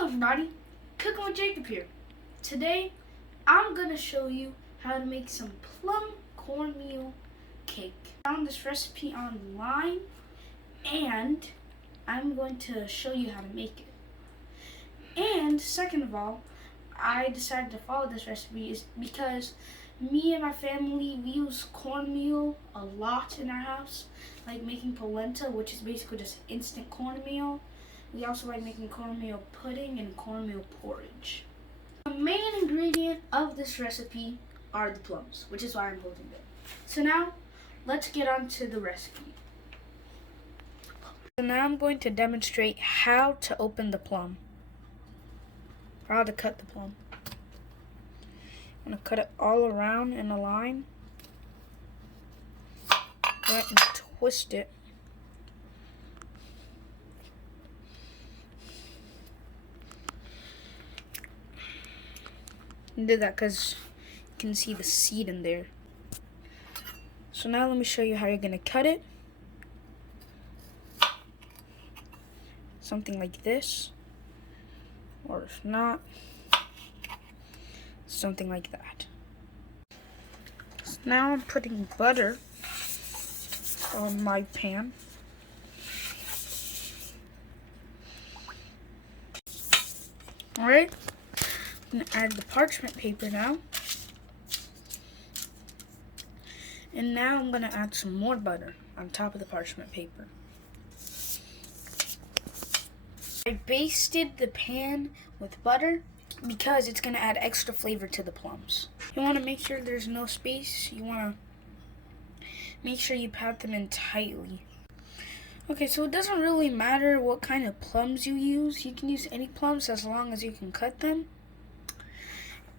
Hello everybody, Cooking with Jacob here. Today, I'm going to show you how to make some plum cornmeal cake. I found this recipe online and I'm going to show you how to make it. And second of all, I decided to follow this recipe is because me and my family, we use cornmeal a lot in our house, like making polenta, which is basically just instant cornmeal. We also like making cornmeal pudding and cornmeal porridge. The main ingredient of this recipe are the plums, which is why I'm holding them. So now, let's get on to the recipe. So now I'm going to demonstrate how to open the plum, or how to cut the plum. I'm going to cut it all around in a line. Go ahead and twist it. I did that because you can see the seed in there. So now let me show you how you're going to cut it. Something like this. Or if not, something like that. So now I'm putting butter on my pan. Alright, I'm going to add the parchment paper now. And now I'm going to add some more butter on top of the parchment paper. I basted the pan with butter because it's going to add extra flavor to the plums. You want to make sure there's no space. You want to make sure you pat them in tightly. Okay, so it doesn't really matter what kind of plums you use. You can use any plums as long as you can cut them.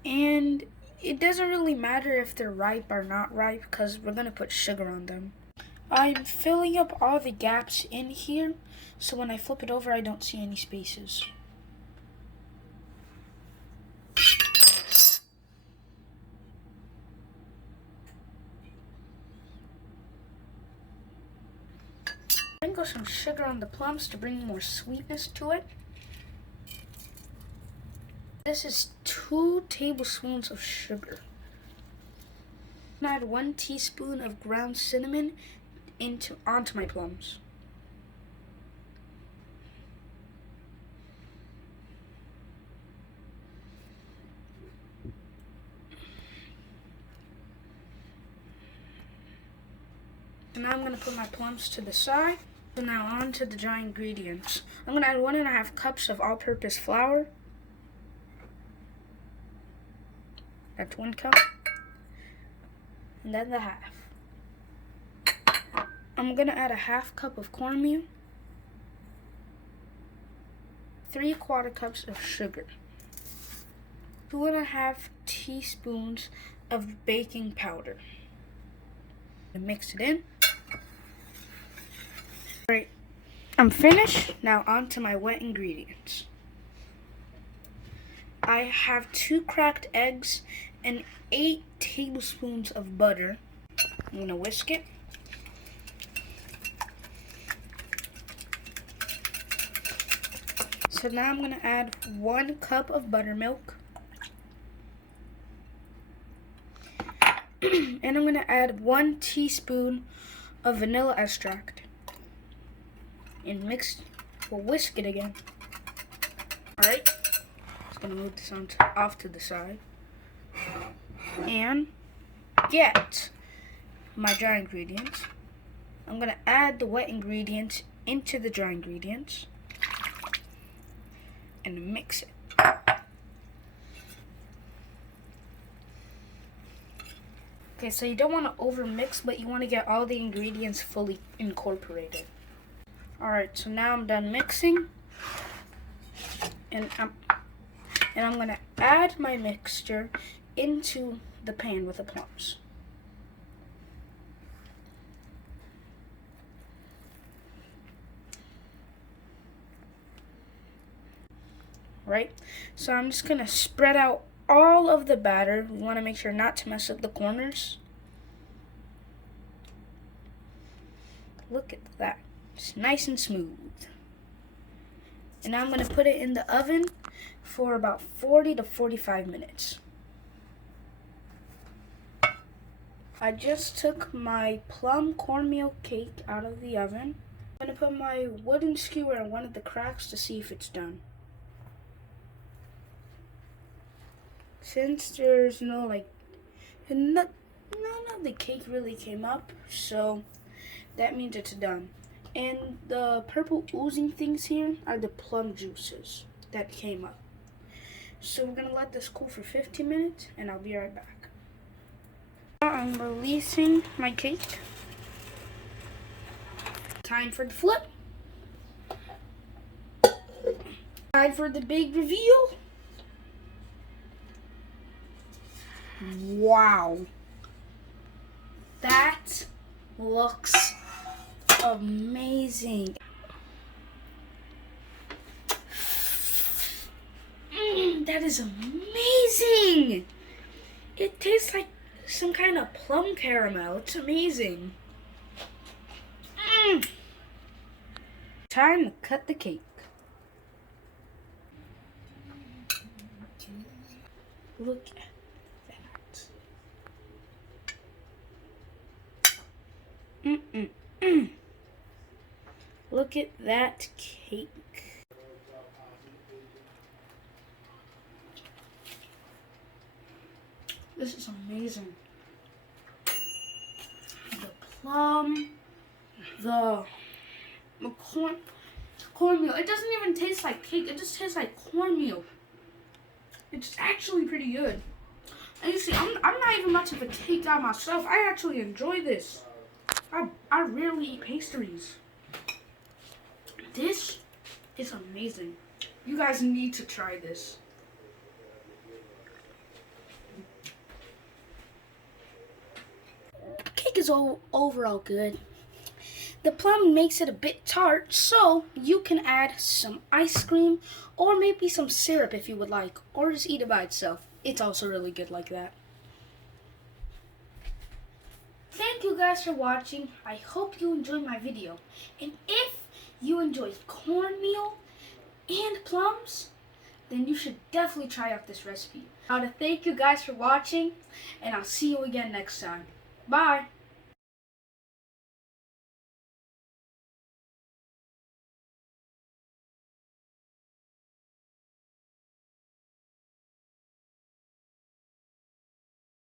And it doesn't really matter if they're ripe or not ripe because we're going to put sugar on them. I'm filling up all the gaps in here so when I flip it over I don't see any spaces. Sprinkle some sugar on the plums to bring more sweetness to it. This is 2 tablespoons of sugar. Add 1 teaspoon of ground cinnamon onto my plums. So now I'm going to put my plums to the side. So now on to the dry ingredients. I'm going to add 1.5 cups of all-purpose flour. That's 1 cup. And then the half. I'm going to add a 1/2 cup of cornmeal. 3/4 cups of sugar. 2.5 teaspoons of baking powder. And mix it in. Alright, I'm finished. Now on to my wet ingredients. I have 2 cracked eggs and 8 tablespoons of butter. I'm going to whisk it. So now I'm going to add 1 cup of buttermilk. And I'm going to add 1 teaspoon of vanilla extract. And we'll whisk it again. Alright. Just going to move this off to the side. And get my dry ingredients. I'm going to add the wet ingredients into the dry ingredients. And mix it. Okay, so you don't want to overmix, but you want to get all the ingredients fully incorporated. Alright, so now I'm done mixing. And I'm going to add my mixture into the pan with the plums. Right? So I'm just going to spread out all of the batter. We want to make sure not to mess up the corners. Look at that. It's nice and smooth. And now I'm going to put it in the oven for about 40 to 45 minutes. I just took my plum cornmeal cake out of the oven. I'm going to put my wooden skewer in one of the cracks to see if it's done. Since there's none of the cake really came up, so that means it's done. And the purple oozing things here are the plum juices that came up. So we're gonna let this cool for 15 minutes and I'll be right back. I'm releasing my cake. Time for the flip. Time for the big reveal. Wow. That looks amazing. That is amazing. It tastes like some kind of plum caramel. It's amazing. Time to cut the cake. Look at that. Look at that cake. This is amazing. The plum, the cornmeal. It doesn't even taste like cake. It just tastes like cornmeal. It's actually pretty good. And you see, I'm not even much of a cake guy myself. I actually enjoy this. I rarely eat pastries. This is amazing. You guys need to try this. Cake is overall good. The plum makes it a bit tart, so you can add some ice cream or maybe some syrup if you would like, or just eat it by itself. It's also really good like that. Thank you guys for watching. I hope you enjoyed my video. And if you enjoyed cornmeal and plums, then you should definitely try out this recipe. I want to thank you guys for watching, and I'll see you again next time. Bye.